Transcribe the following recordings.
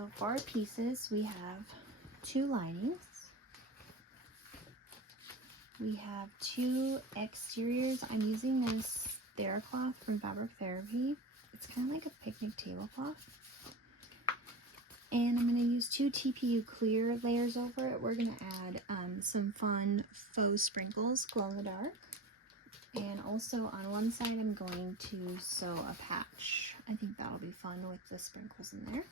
So for our pieces, we have 2 linings. We have 2 exteriors. I'm using this TheraCloth from Fabric Therapy. It's kind of like a picnic tablecloth. And I'm going to use 2 TPU clear layers over it. We're going to add some fun faux sprinkles, glow in the dark. And also on one side I'm going to sew a patch. I think that'll be fun with the sprinkles in there.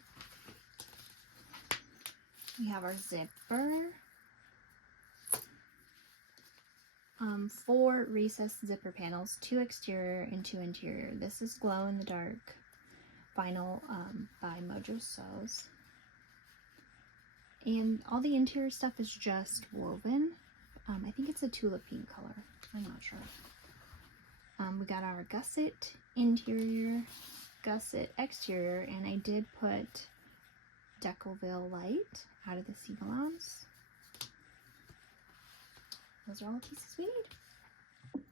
We have our zipper. 4 recessed zipper panels, 2 exterior and 2 interior. This is glow in the dark vinyl by Mojo Sews. And all the interior stuff is just woven. I think it's a tulip pink color. I'm not sure. We got our gusset interior, gusset exterior, and I did put Decoville light out of the seam allowance. Those are all the pieces we need.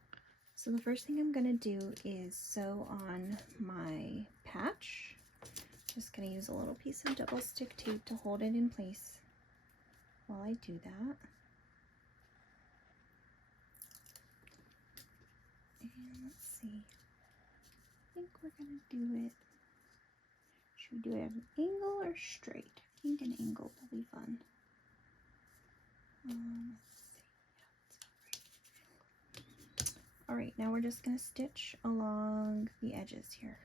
So the first thing I'm going to do is sew on my patch. Just going to use a little piece of double stick tape to hold it in place while I do that. And let's see. I think we're going to do it. Should we do it at an angle or straight? I think an angle will be fun. Alright, now we're just going to stitch along the edges here.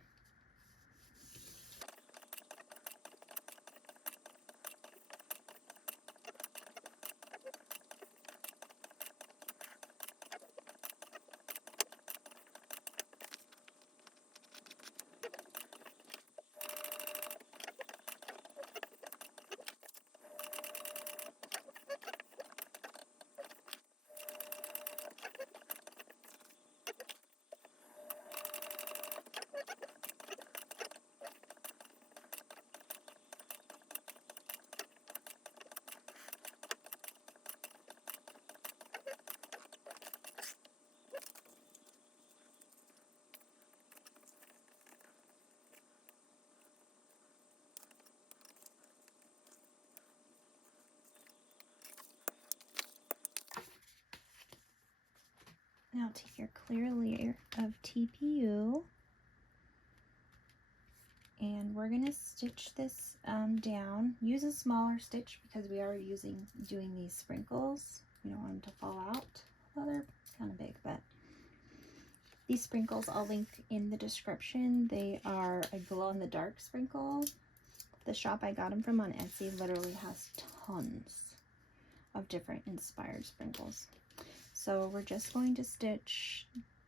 Now take your clear layer of TPU and we're going to stitch this down. Use a smaller stitch because we are doing these sprinkles. We don't want them to fall out. Well, they're kind of big, but these sprinkles I'll link in the description. They are a glow-in-the-dark sprinkle. The shop I got them from on Etsy literally has tons of different inspired sprinkles. So we're just going to stitch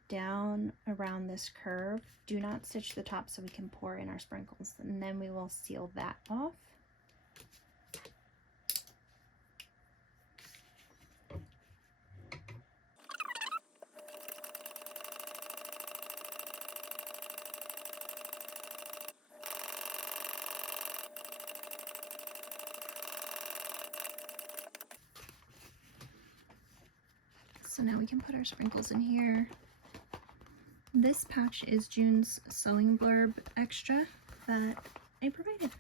down around this curve. Do not stitch the top so we can pour in our sprinkles, and then we will seal that off. So now we can put our sprinkles in here. This patch is June's sewing blurb extra that I provided.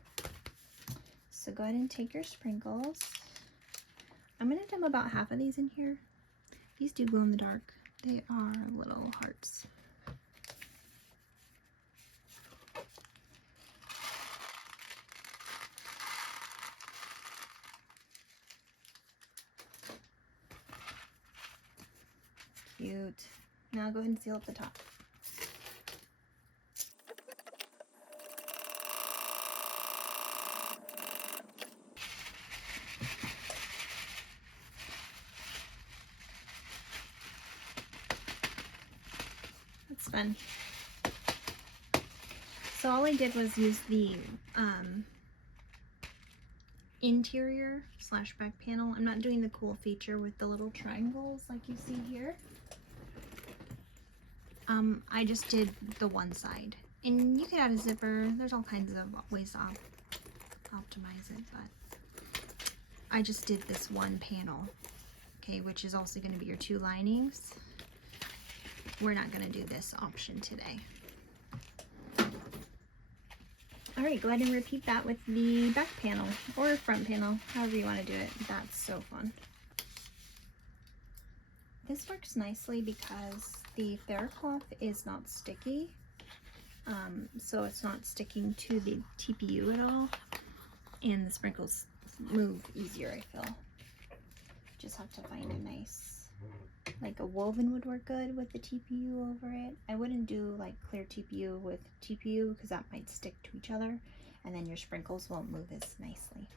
So go ahead and take your sprinkles. I'm going to dump about half of these in here. These do glow in the dark. They are little hearts. Cute. Now go ahead and seal up the top. That's fun. So all I did was use the interior / back panel. I'm not doing the cool feature with the little triangles like you see here. I just did the one side, and you could add a zipper. There's all kinds of ways to optimize it, but I just did this one panel, okay, which is also going to be your 2 linings. We're not going to do this option today. All right, go ahead and repeat that with the back panel or front panel, however you want to do it. That's so fun. This works nicely because the Theracloth is not sticky, so it's not sticking to the TPU at all, and the sprinkles move easier, I feel. Just have to find a nice, like a woven would work good with the TPU over it. I wouldn't do like clear TPU with TPU because that might stick to each other, and then your sprinkles won't move as nicely.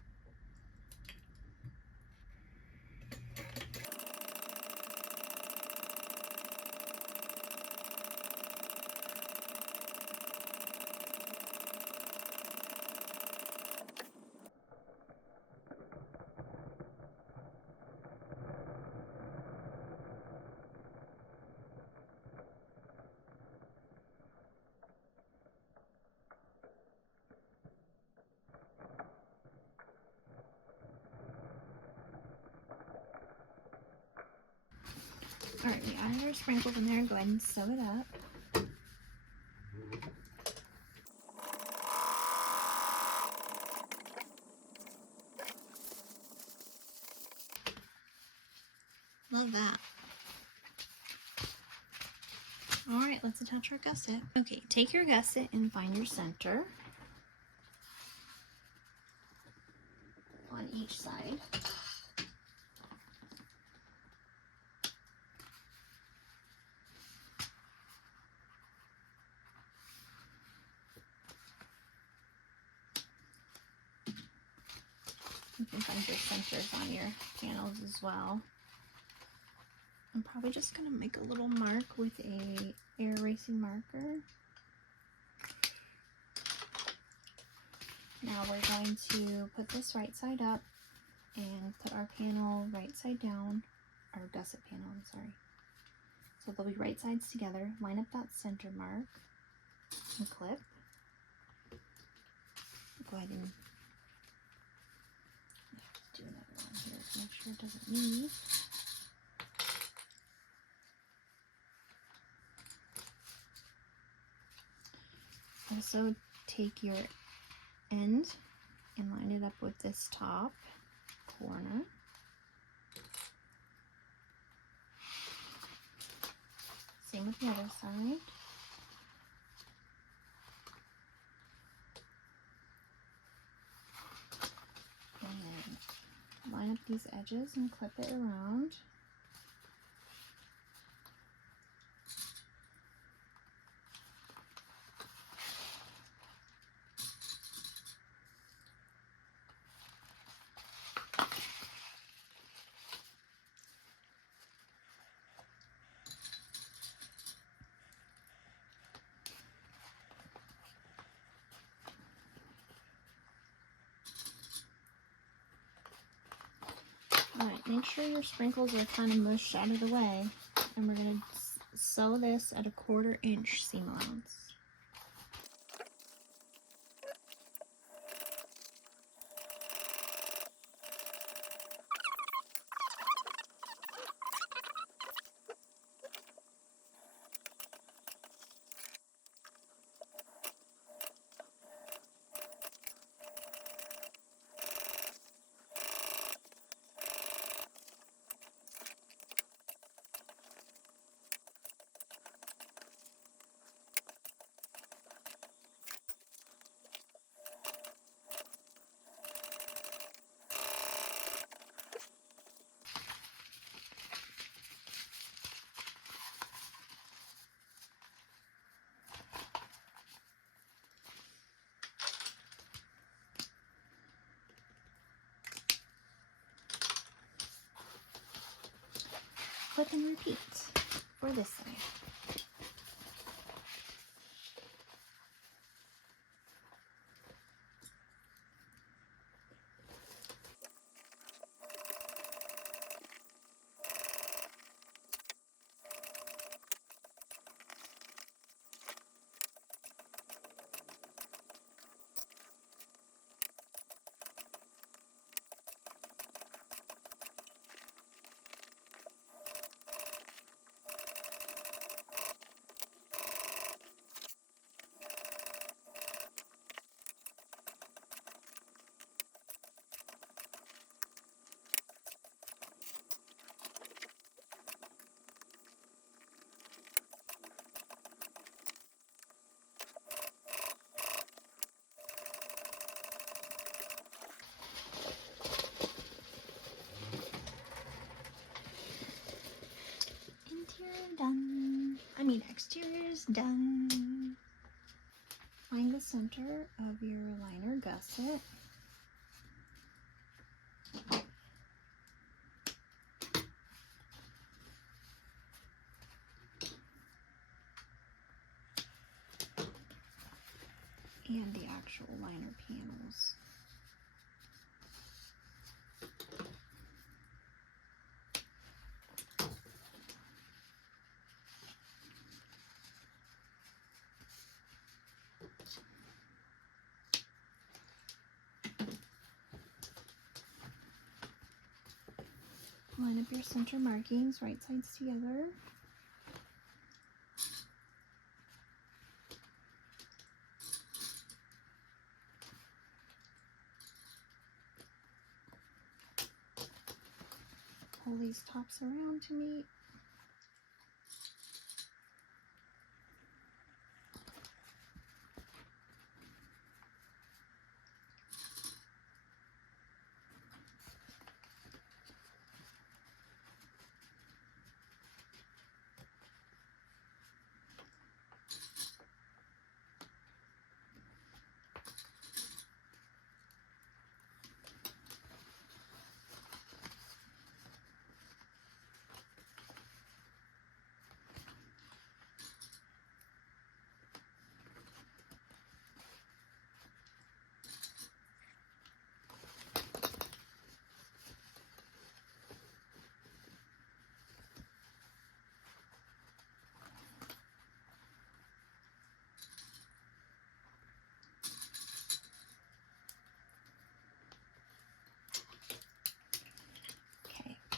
All right, we added our sprinkles in there. Go ahead and sew it up. Love that. All right, let's attach our gusset. Okay, take your gusset and find your center on each side. You can find your centers on your panels as well. I'm probably just going to make a little mark with a air erasing marker. Now we're going to put this right side up and put our panel right side down, our gusset panel, I'm sorry. So they'll be right sides together. Line up that center mark and clip. Go ahead and do another one here to make sure it doesn't leave. Also take your end and line it up with this top corner. Same with the other side. And then line up these edges and clip it around. Alright, make sure your sprinkles are kind of mushed out of the way, and we're going to sew this at a 1/4 inch seam allowance. Clip and repeat for this side. Done. Find the center of your liner gusset. And the actual liner panels. Line up your center markings, right sides together. Pull these tops around to meet.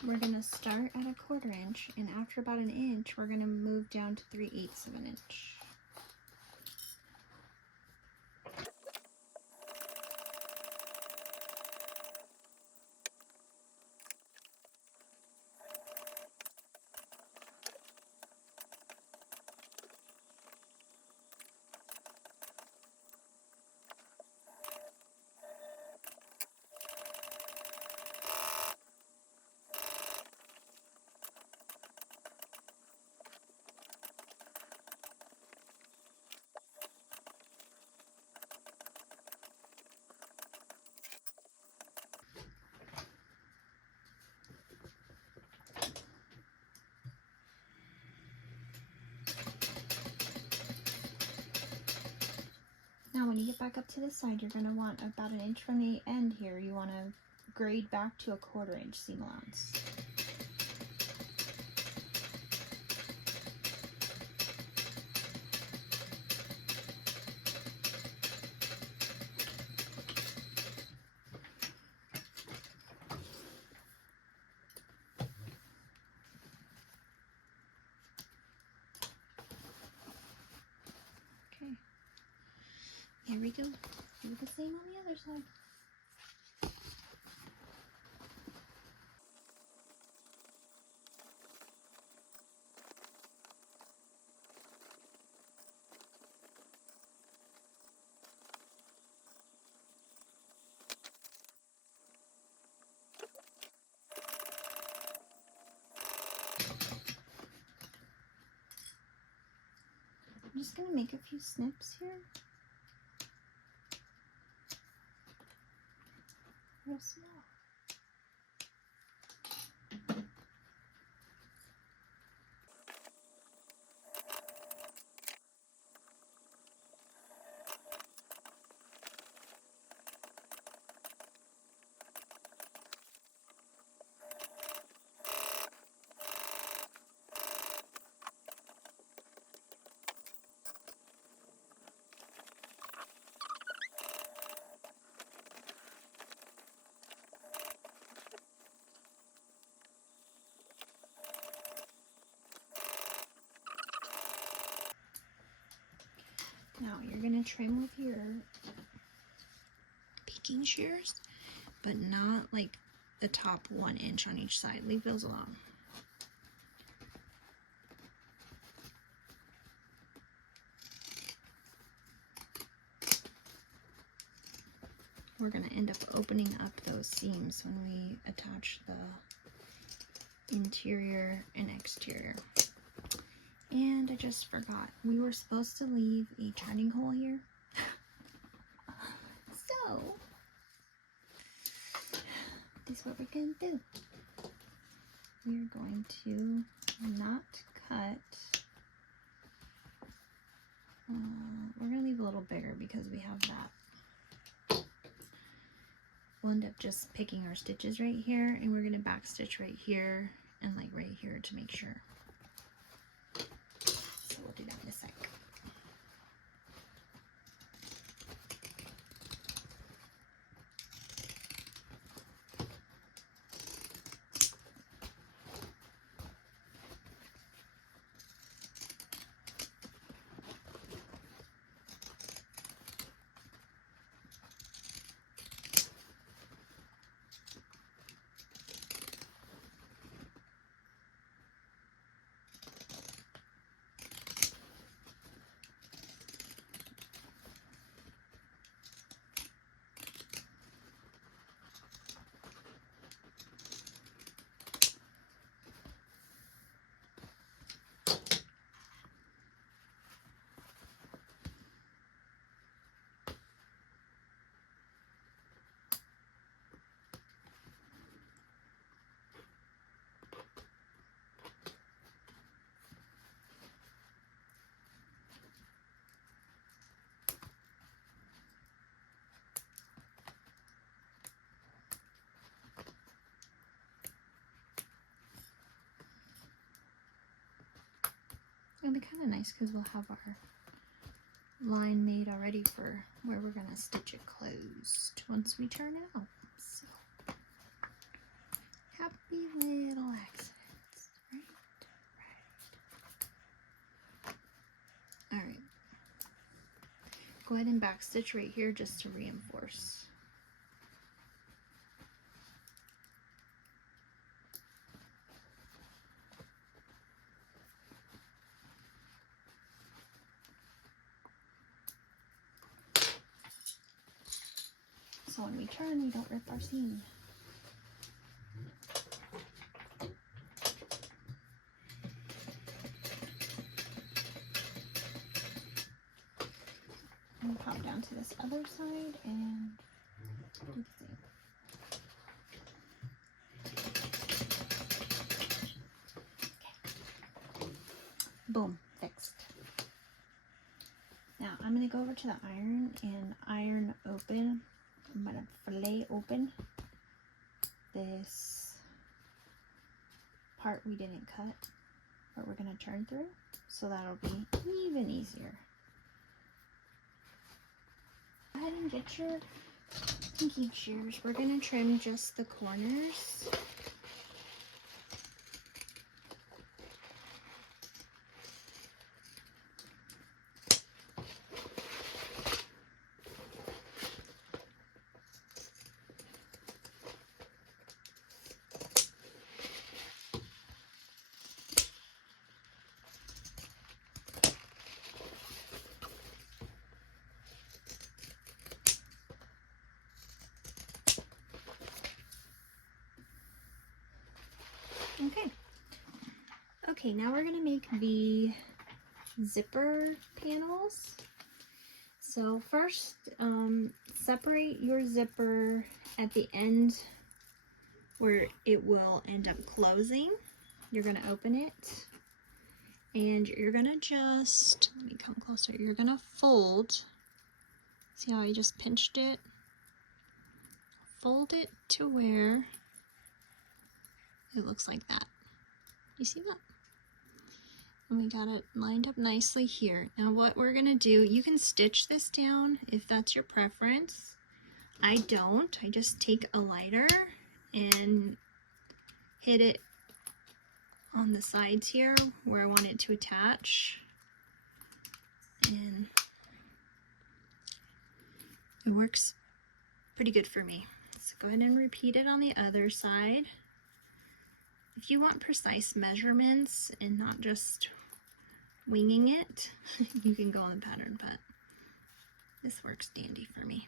We're going to start at 1/4 inch, and after about 1 inch, we're going to move down to 3/8 of an inch. Now when you get back up to this side, you're going to want about 1 inch from the end here. You want to grade back to 1/4 inch seam allowance. Okay. Here we go. Do the same on the other side. I'm just going to make a few snips here. Real small. Now you're going to trim with your baking shears, but not like the top 1 inch on each side. Leave those alone. We're going to end up opening up those seams when we attach the interior and exterior. And I just forgot, we were supposed to leave a turning hole here. So, this is what we're going to do. We're going to not cut. We're going to leave a little bigger because we have that. We'll end up just picking our stitches right here, and we're going to back stitch right here and like right here to make sure. So we'll do that in a sec. It'll be kind of nice because we'll have our line made already for where we're going to stitch it closed once we turn it out. So, happy little accidents, right? Right. Alright. Go ahead and back stitch right here just to reinforce. So when we turn, we don't rip our seam. And pop down to this other side and do the same. Okay. Boom, fixed. Now I'm going to go over to the iron and iron open. I'm going to fillet open this part we didn't cut, but we're going to turn through, so that'll be even easier. Go ahead and get your pinky shears. We're going to trim just the corners. Okay, now we're gonna make the zipper panels. So first, separate your zipper at the end where it will end up closing. You're gonna open it and you're gonna just, let me come closer, you're gonna fold. See how I just pinched it? Fold it to where it looks like that. You see that? And we got it lined up nicely here. Now what we're gonna do, you can stitch this down if that's your preference. I don't. I just take a lighter and hit it on the sides here where I want it to attach. And it works pretty good for me. So go ahead and repeat it on the other side. If you want precise measurements and not just winging it, you can go on the pattern, but this works dandy for me.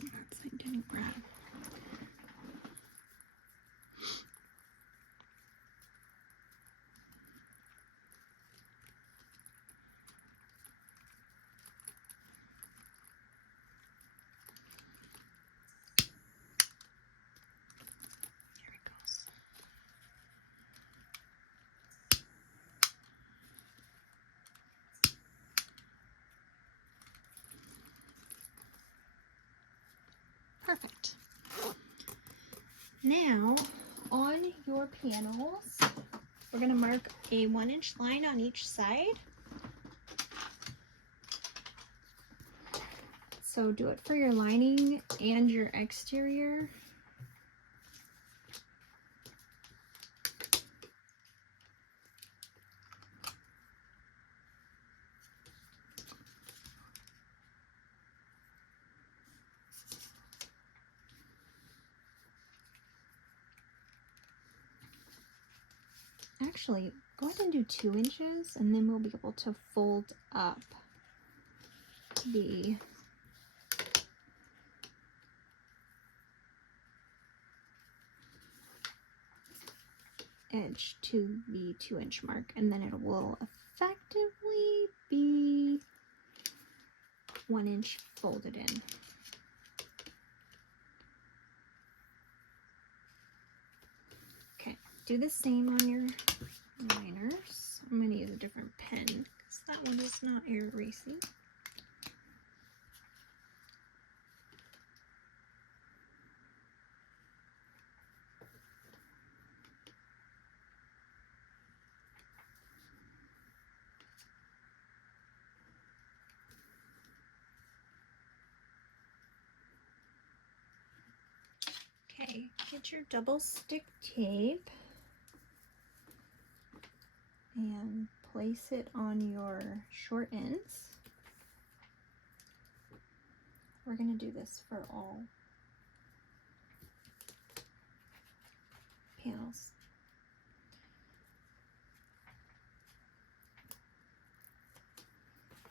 That side didn't grab. Perfect. Now, on your panels, we're going to mark a 1-inch line on each side. So do it for your lining and your exterior. Actually, go ahead and do 2 inches, and then we'll be able to fold up the edge to the 2-inch mark, and then it will effectively be 1 inch folded in. Okay, do the same on your liners. I'm going to use a different pen because that one is not air erasing. Okay, get your double stick tape and place it on your short ends. We're going to do this for all panels.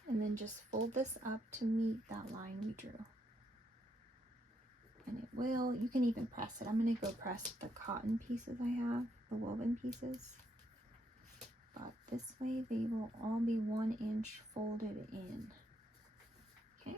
And then just fold this up to meet that line we drew. And it will, you can even press it. I'm going to go press the cotton pieces I have, the woven pieces. But this way they will all be 1 inch folded in. Okay.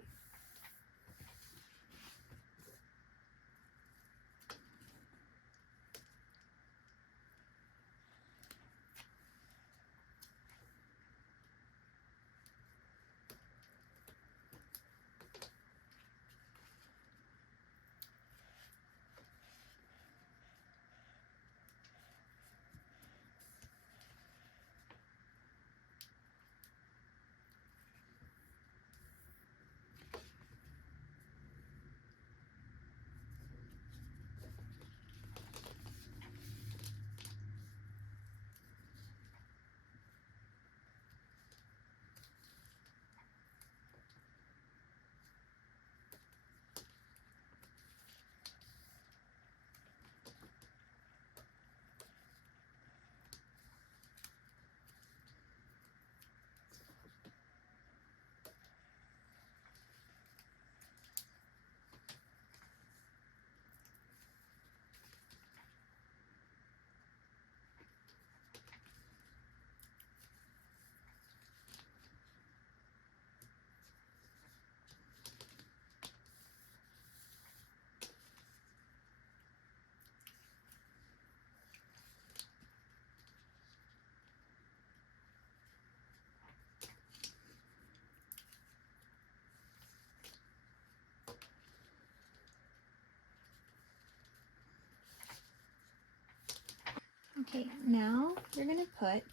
Okay, now you're going to put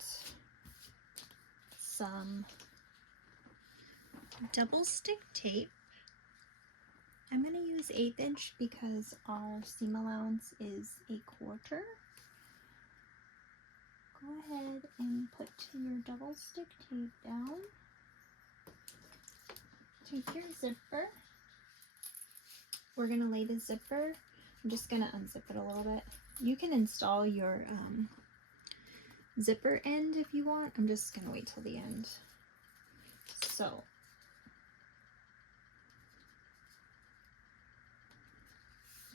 some double stick tape. I'm going to use 1/8 inch because our seam allowance is 1/4. Go ahead and put your double stick tape down. Take your zipper. We're going to lay the zipper. I'm just going to unzip it a little bit. You can install your zipper end if you want. I'm just going to wait till the end. So,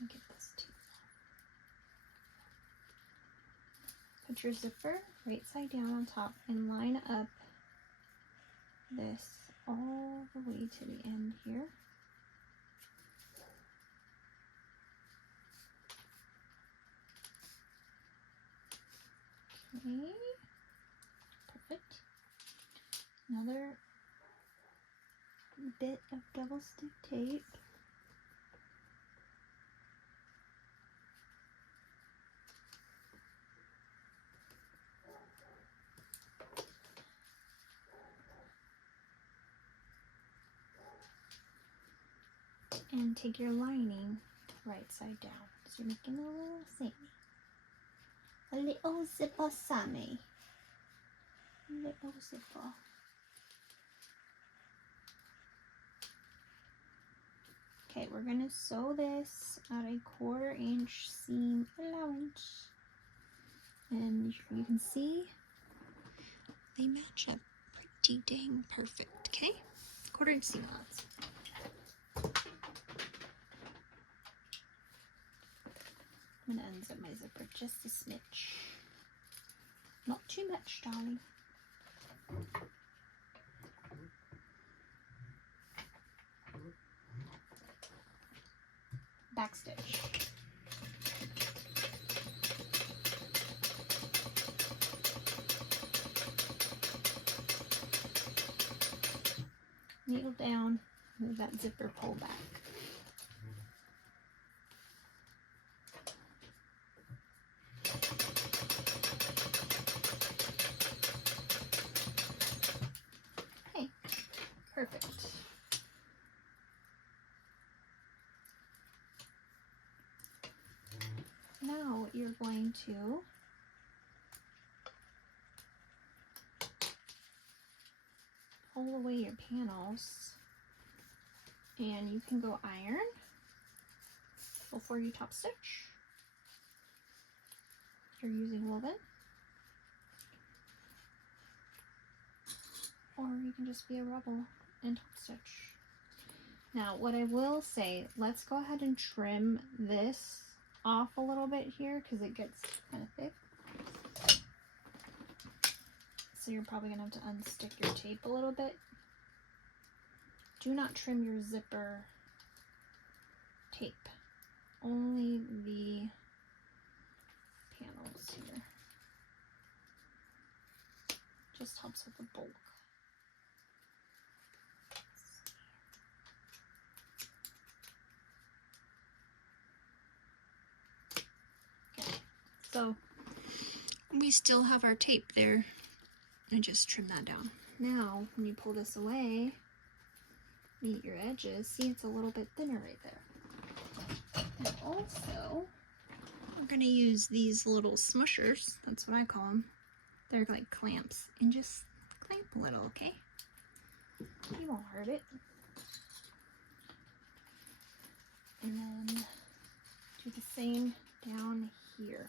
let me get this tape. Put your zipper right side down on top and line up this all the way to the end here. Okay, perfect. Another bit of double stick tape. And take your lining right side down. So you're making a little sammy. A little zipper sammy. A little zipper. Okay, we're gonna sew this at a 1/4 inch seam allowance. And you can see they match up pretty dang perfect, okay? 1/4 inch seam allowance. I'm gonna unzip my zipper just a smidge. Not too much, darling. Back stitch. Needle down, move that zipper pull back. Okay, perfect. Now you're going to pull away your panels, and you can go iron before you top stitch. If you're using woven, or you can just be a rebel and top stitch. Now, what I will say, let's go ahead and trim this off a little bit here because it gets kind of thick. So you're probably gonna have to unstick your tape a little bit. Do not trim your zipper tape, only the panels here. Just helps with the bulk. Okay, so we still have our tape there. I just trim that down. Now, when you pull this away, meet your edges. See, it's a little bit thinner right there. And also, we're gonna use these little smushers. That's what I call them. They're like clamps. And just clamp a little, okay? You won't hurt it. And then do the same down here.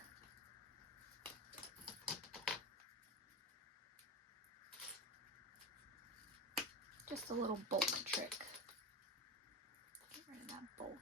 Just a little bulk trick. Get rid of that bulk.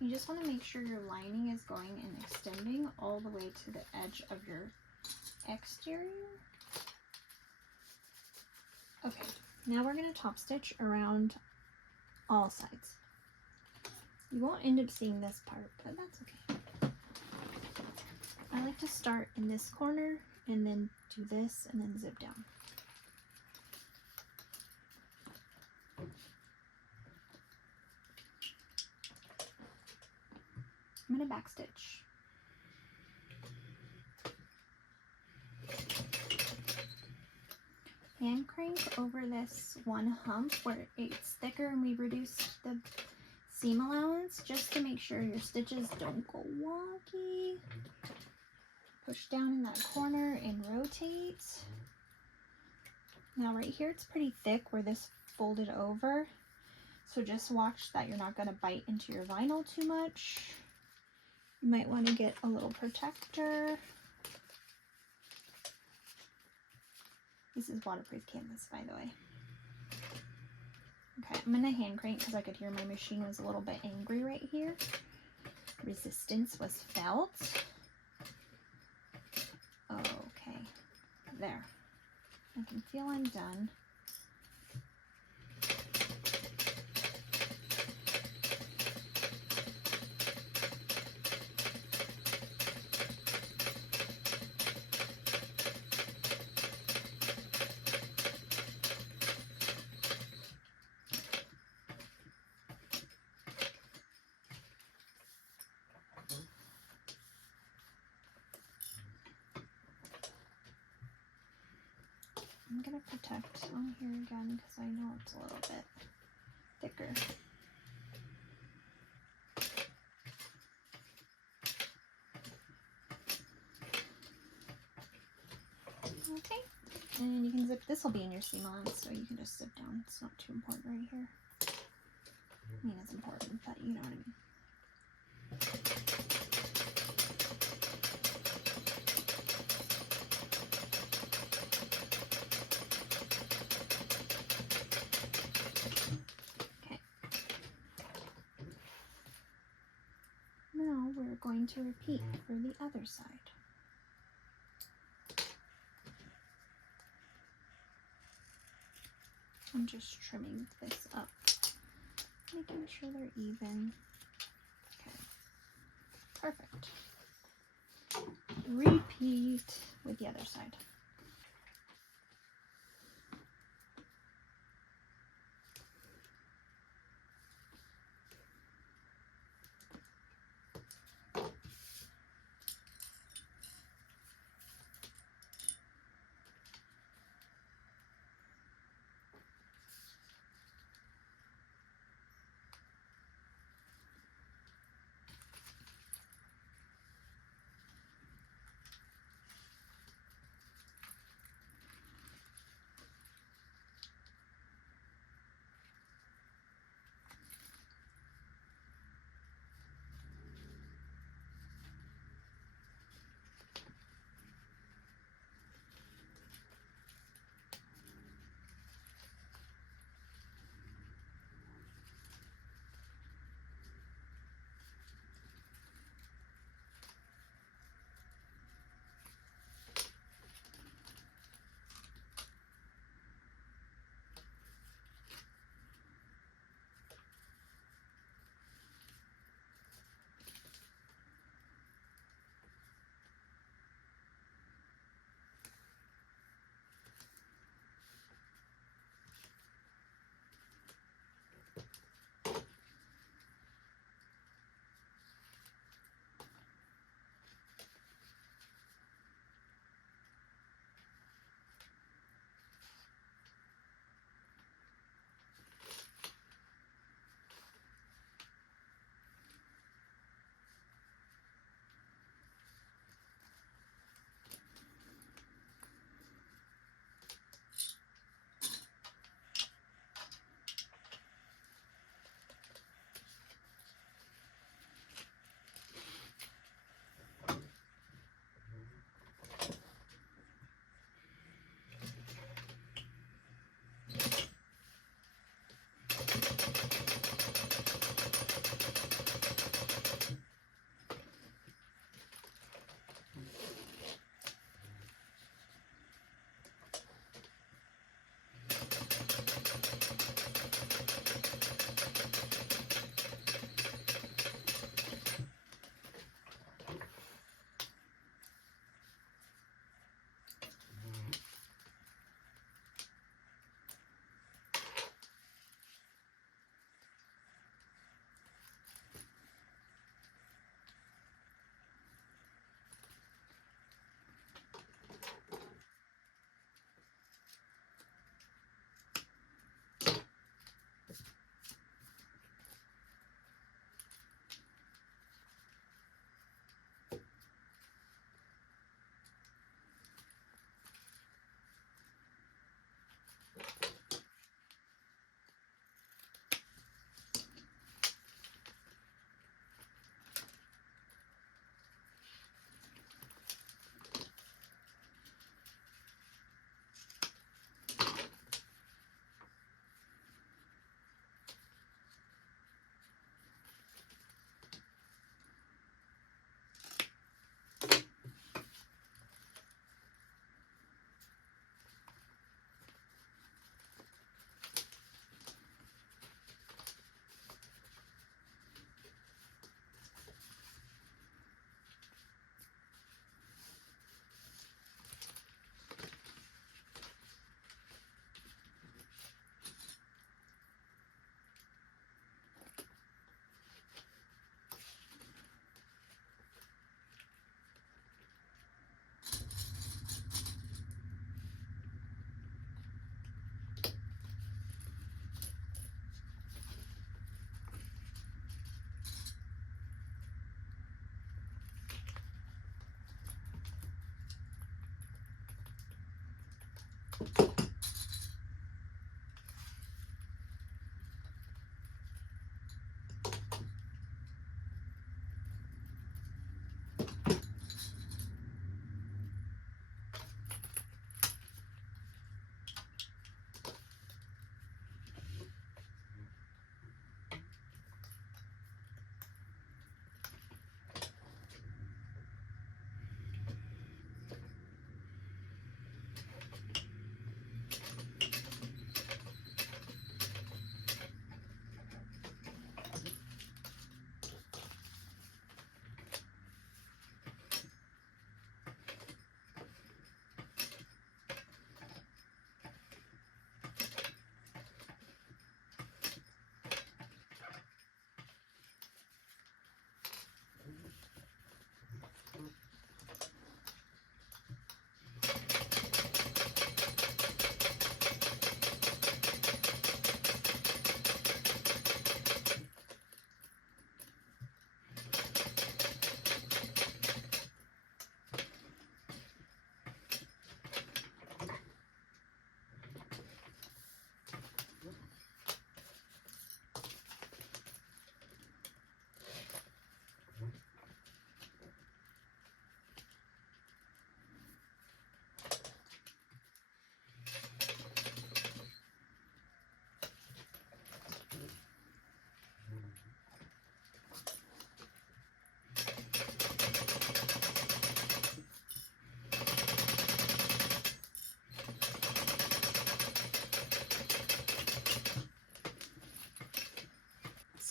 You just want to make sure your lining is going and extending all the way to the edge of your exterior. Okay, now we're going to top stitch around all sides. You won't end up seeing this part, but that's okay. I like to start in this corner and then do this and then zip down. I'm going to back stitch. Hand crank over this one hump where it's thicker and we reduced the seam allowance just to make sure your stitches don't go wonky. Push down in that corner and rotate. Now right here it's pretty thick where this folded over, so just watch that you're not going to bite into your vinyl too much. You might want to get a little protector. This is waterproof canvas, by the way. Okay, I'm going to hand crank because I could hear my machine was a little bit angry right here. Resistance was felt. There. I can feel I'm done. I'm going to protect on here again because I know it's a little bit thicker. Okay, and you can zip, this will be in your seam allowance, so you can just zip down. It's not too important right here. I mean, it's important, but you know what I mean. Now we're going to repeat for the other side. I'm just trimming this up, making sure they're even. Okay, perfect. Repeat with the other side.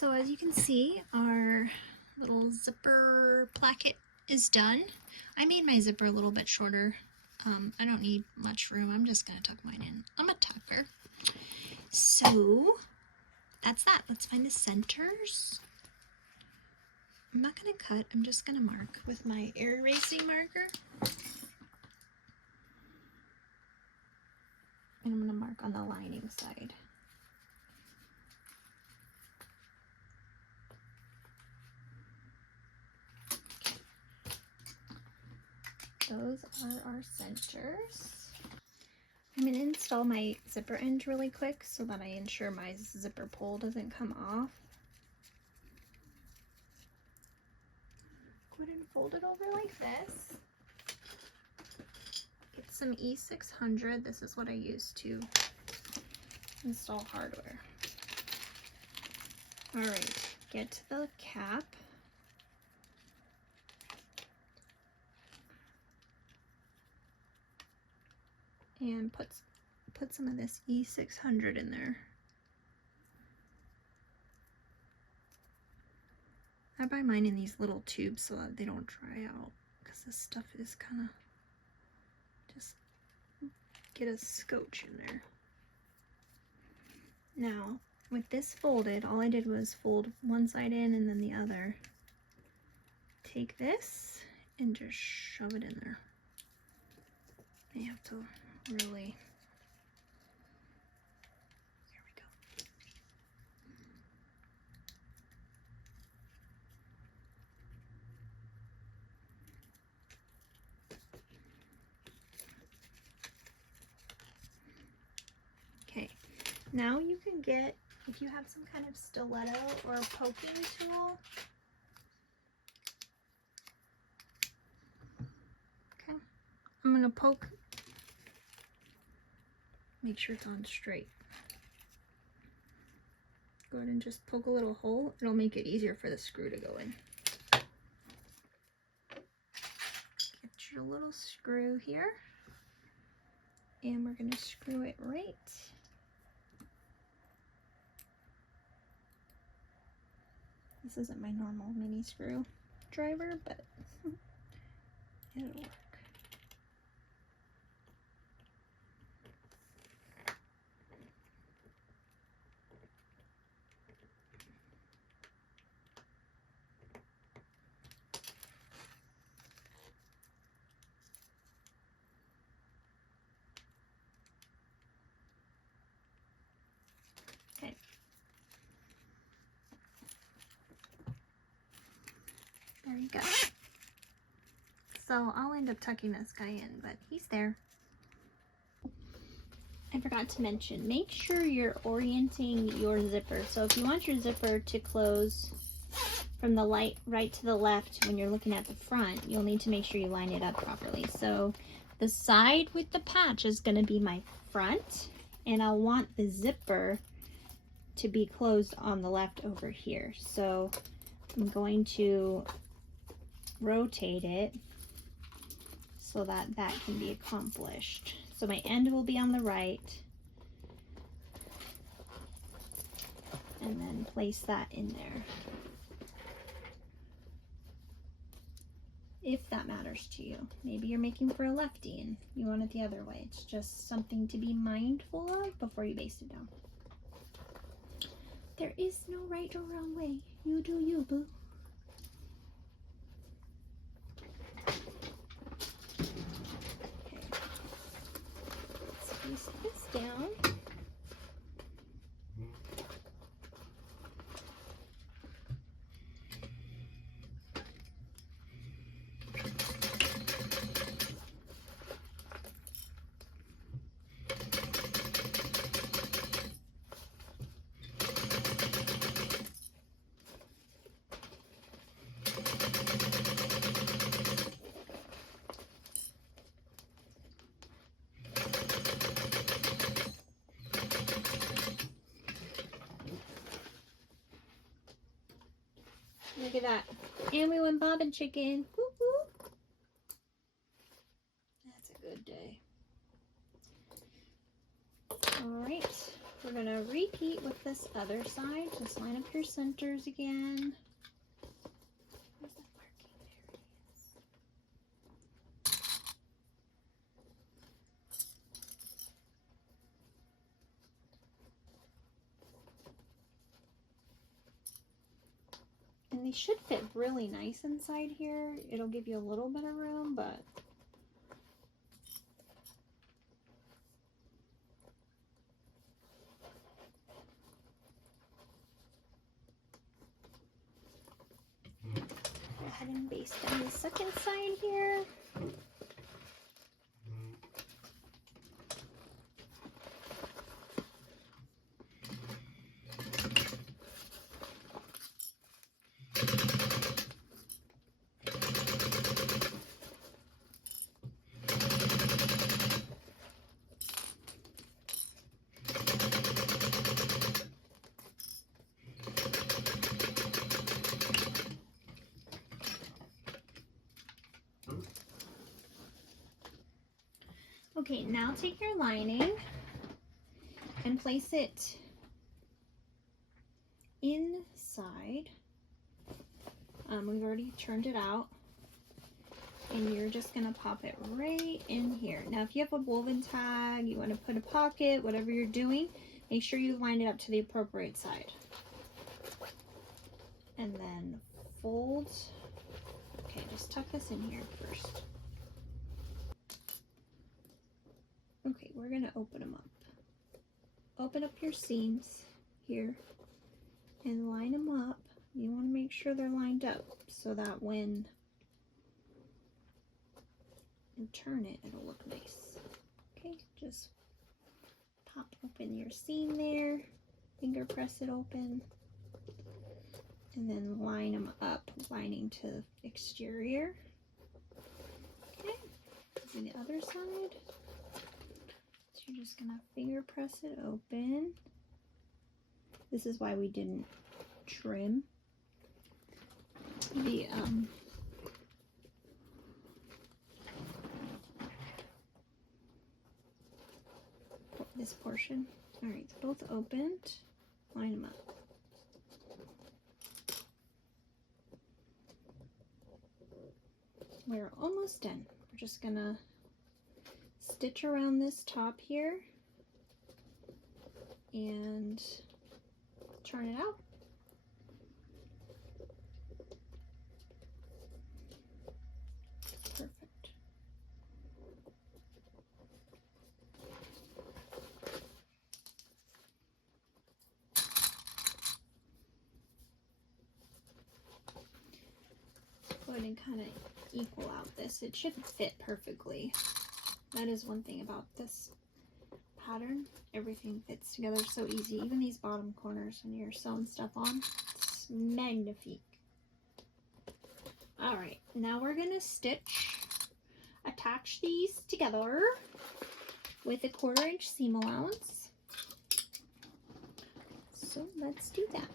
So as you can see, our little zipper placket is done. I made my zipper a little bit shorter. I don't need much room. I'm just gonna tuck mine in. I'm a tucker. So that's that. Let's find the centers. I'm not gonna cut, I'm just gonna mark with my erasing marker. And I'm gonna mark on the lining side. Those are our centers. I'm going to install my zipper end really quick so that I ensure my zipper pull doesn't come off. Go ahead and fold it over like this. Get some E600. This is what I use to install hardware. Alright, get to the cap. And put some of this E600 in there. I buy mine in these little tubes so that they don't dry out, because this stuff is kind of just get a scotch in there. Now, with this folded, all I did was fold one side in and then the other. Take this and just shove it in there. You have to really, here we go. Okay, now you can get, if you have some kind of stiletto or a poking tool. Okay, I'm gonna poke. Make sure it's on straight. Go ahead and just poke a little hole. It'll make it easier for the screw to go in. Get your little screw here. And we're going to screw it right. This isn't my normal mini screw driver, but it'll work. Okay. There you go. So I'll end up tucking this guy in, but he's there. I forgot to mention, make sure you're orienting your zipper. So if you want your zipper to close from the right to the left when you're looking at the front, you'll need to make sure you line it up properly. So the side with the patch is going to be my front, and I want the zipper to be closed on the left over here. So I'm going to rotate it so that that can be accomplished. So my end will be on the right, and then place that in there. If that matters to you. Maybe you're making for a lefty and you want it the other way. It's just something to be mindful of before you baste it down. There is no right or wrong way. You do you, boo. Let's place this down. Look at that. And we went bobbin chicken. Woo woo. That's a good day. Alright, we're going to repeat with the this other side. Just line up your centers again. Where's that marking? There it is. And they should fit really nice inside here. It'll give you a little bit of room, but go ahead and baste down the second side here. Okay, now take your lining and place it inside. We've already turned it out, and you're just gonna pop it right in here. Now, if you have a woven tag, you want to put a pocket, whatever you're doing, make sure you line it up to the appropriate side. And then fold. Okay, just tuck this in here first. Okay, we're gonna open them up. Open up your seams here and line them up. You want to make sure they're lined up so that when you turn it, it'll look nice. Okay, just pop open your seam there, finger press it open, and then line them up, lining to the exterior. Okay, do the other side. You're just gonna finger press it open. This is why we didn't trim the this portion. All right, both opened. Line them up. We're almost done. We're just gonna stitch around this top here and turn it out. Perfect. Go ahead and kind of equal out this. It should fit perfectly. That is one thing about this pattern. Everything fits together so easy. Even these bottom corners when you're sewing stuff on. It's magnifique. Alright, now we're going to attach these together with a 1/4 inch seam allowance. So let's do that.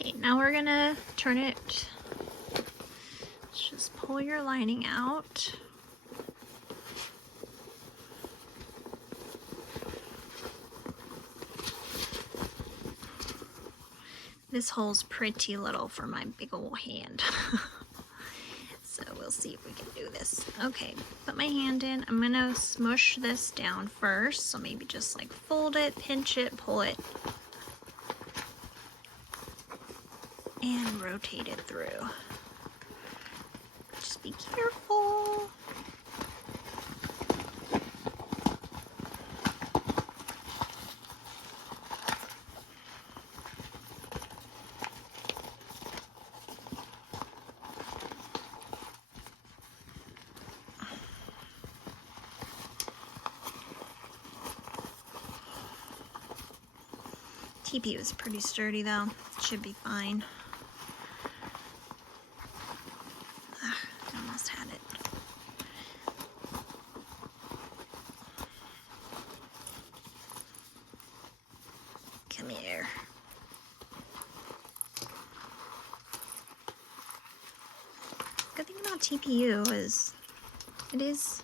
Okay, now we're gonna turn it. Let's just pull your lining out. This hole's pretty little for my big old hand. So we'll see if we can do this. Okay, put my hand in. I'm gonna smush this down first. So maybe just like fold it, pinch it, pull it, and rotate it through. Just be careful. TP was pretty sturdy though. It should be fine. Come here. Good thing about TPU is it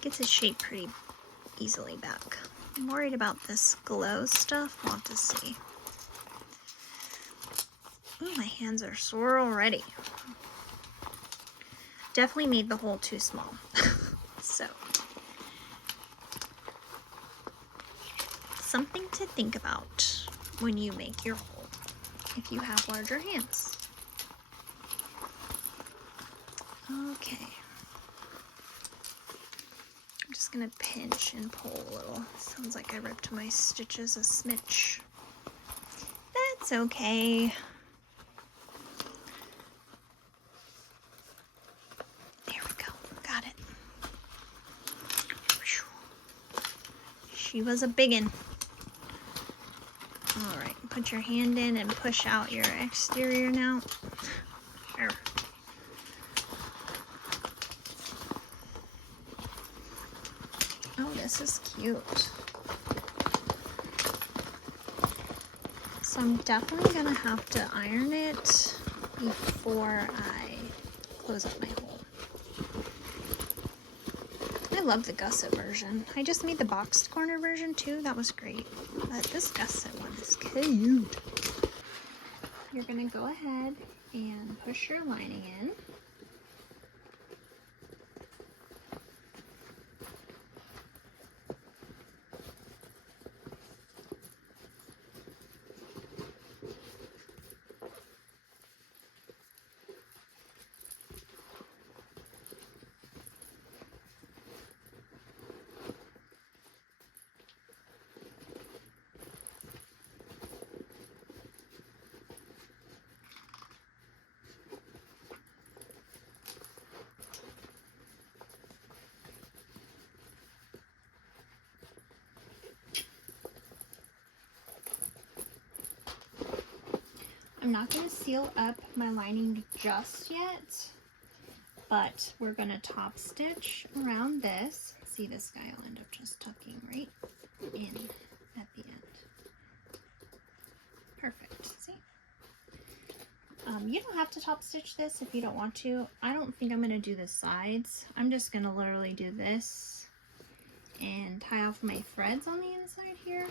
gets its shape pretty easily back. I'm worried about this glow stuff. We'll have to see. Oh, my hands are sore already. Definitely made the hole too small. So, something to think about when you make your hole if you have larger hands. Okay. I'm just gonna pinch and pull a little. Sounds like I ripped my stitches a smidge. That's okay. There we go. Got it. She was a biggin'. All right, put your hand in and push out your exterior now. There. Oh, this is cute. So I'm definitely gonna have to iron it before I close up my hole. I love the gusset version. I just made the boxed corner version too. That was great. But this gusset one is cute. You're gonna go ahead and push your lining in. I'm not going to seal up my lining just yet, but we're going to top stitch around this. See, this guy will end up just tucking right in at the end. Perfect. See? You don't have to top stitch this if you don't want to. I don't think I'm going to do the sides. I'm just going to literally do this and tie off my threads on the inside here.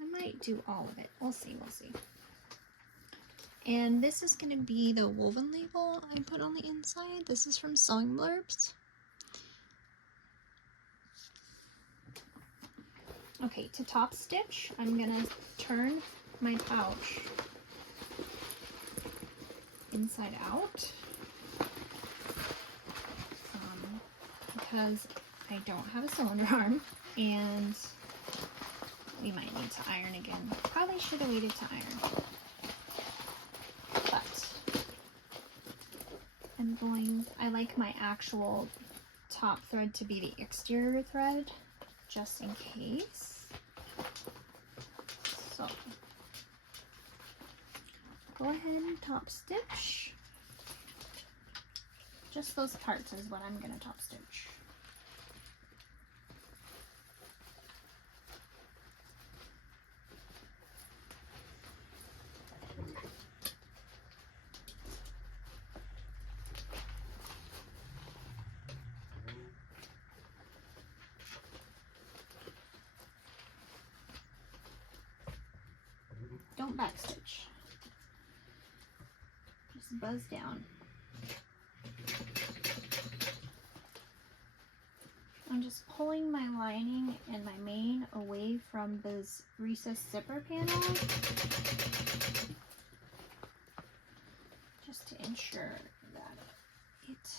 I might do all of it. We'll see. We'll see. And this is going to be the woven label I put on the inside. This is from Sewing Blurbs. Okay, to top stitch, I'm going to turn my pouch inside out because I don't have a cylinder arm and we might need to iron again. Probably should have waited to iron. I like my actual top thread to be the exterior thread, just in case. So, go ahead and top stitch. Just those parts is what I'm going to top stitch. Don't backstitch. Just buzz down. I'm just pulling my lining and my main away from this recessed zipper panel just to ensure that it...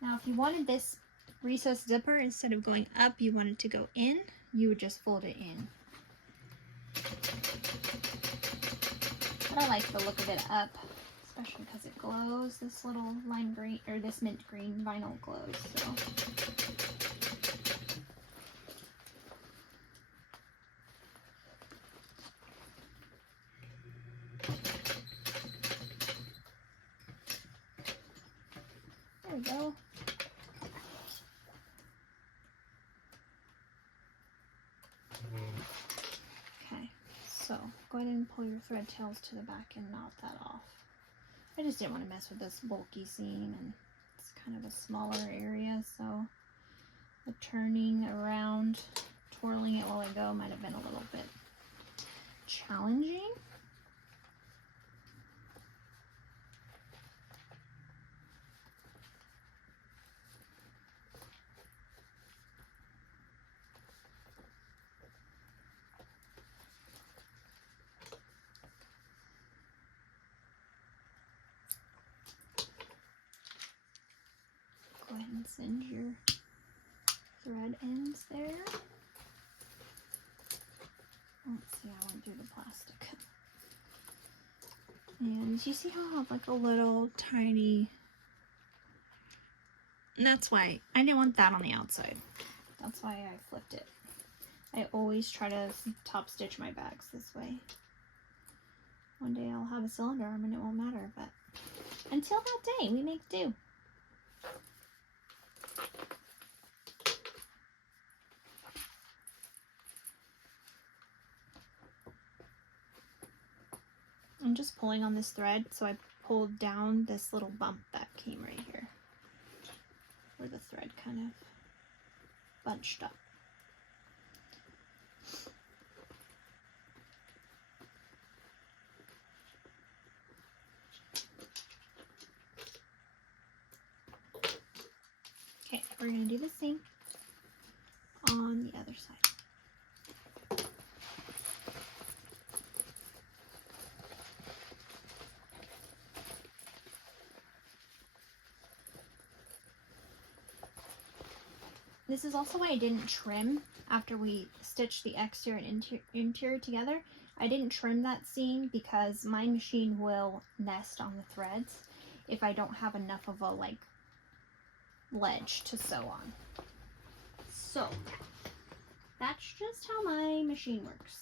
Now if you wanted this recessed zipper, instead of going up, you want it to go in, you would just fold it in. But I like the look of it up, especially because it glows. This little lime green, or this mint green vinyl glows, so. There we go. So go ahead and pull your thread tails to the back and knot that off. I just didn't want to mess with this bulky seam, and it's kind of a smaller area, so the turning around, twirling it while I go might have been a little bit challenging. Go ahead and send your thread ends there. Let's see, I went through the plastic. And you see how I have like a little tiny, and that's why I didn't want that on the outside. That's why I flipped it. I always try to top stitch my bags this way. One day I'll have a cylinder arm and it won't matter, but until that day, we make do. I'm just pulling on this thread, so I pulled down this little bump that came right here, where the thread kind of bunched up. Okay, we're going to do the same on the other side. This is also why I didn't trim after we stitched the exterior and interior together. I didn't trim that seam because my machine will nest on the threads if I don't have enough of a like ledge to sew on. So that's just how my machine works.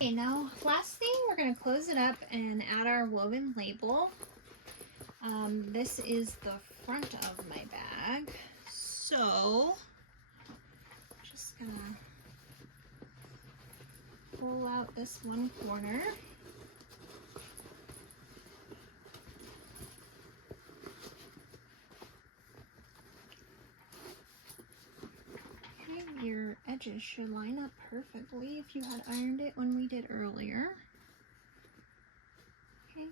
Okay, now last thing, we're going to close it up and add our woven label. This is the front of my bag, so just gonna pull out this one corner. edges should line up perfectly if you had ironed it when we did earlier. Okay.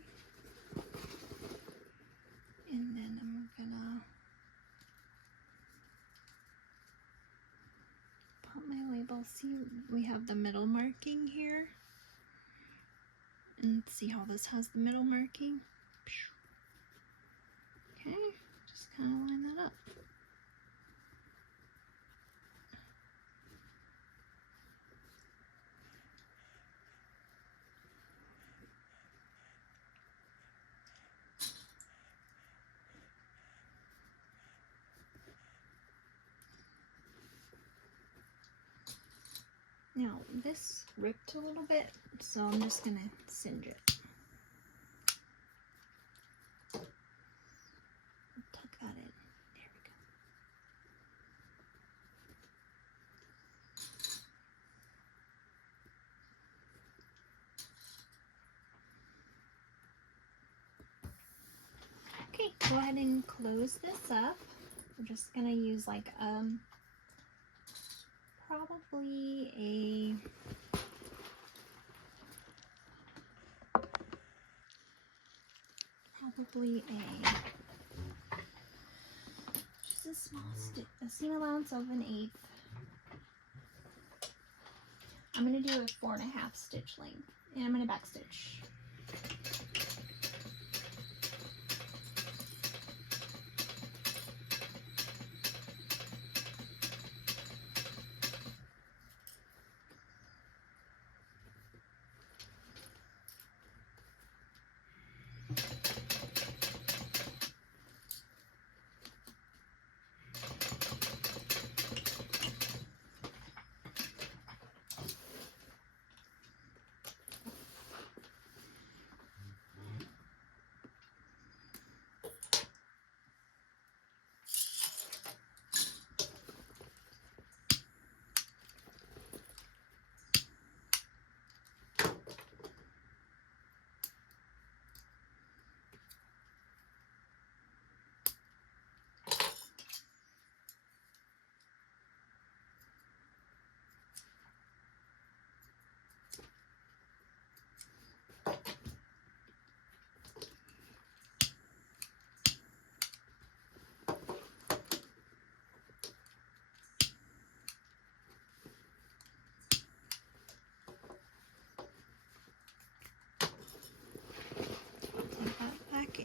And then I'm gonna put my label. See, we have the middle marking here. And see how this has the middle marking? Okay, just kind of line that up. Now, this ripped a little bit, so I'm just gonna singe it. Tuck that in. There we go. Okay, go ahead and close this up. We're just gonna use like probably just a small a seam allowance of 1/8. I'm gonna do a 4.5 stitch length, and I'm gonna backstitch.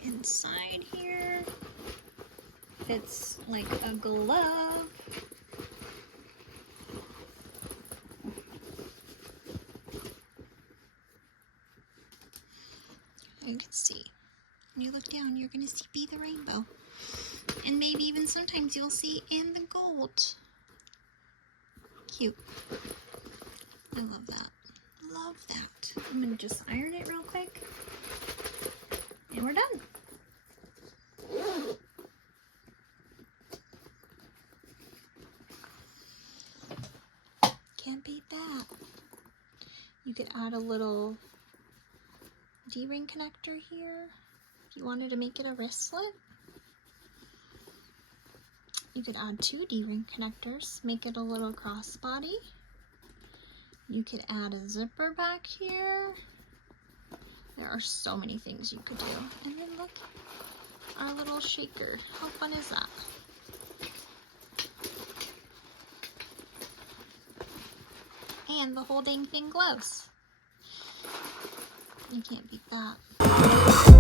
Inside here, it's like a glove. You can see when you look down, you're going to see the rainbow, and maybe even sometimes you'll see in the gold. Cute. I love that. Love that. I'm going to just iron it real quick, and we're done. Can't beat that. You could add a little D-ring connector here if you wanted to make it a wristlet. You could add 2 D-ring connectors, make it a little crossbody. You could add a zipper back here. There are so many things you could do. And then look, our little shaker. How fun is that? And the whole dang thing glows. You can't beat that.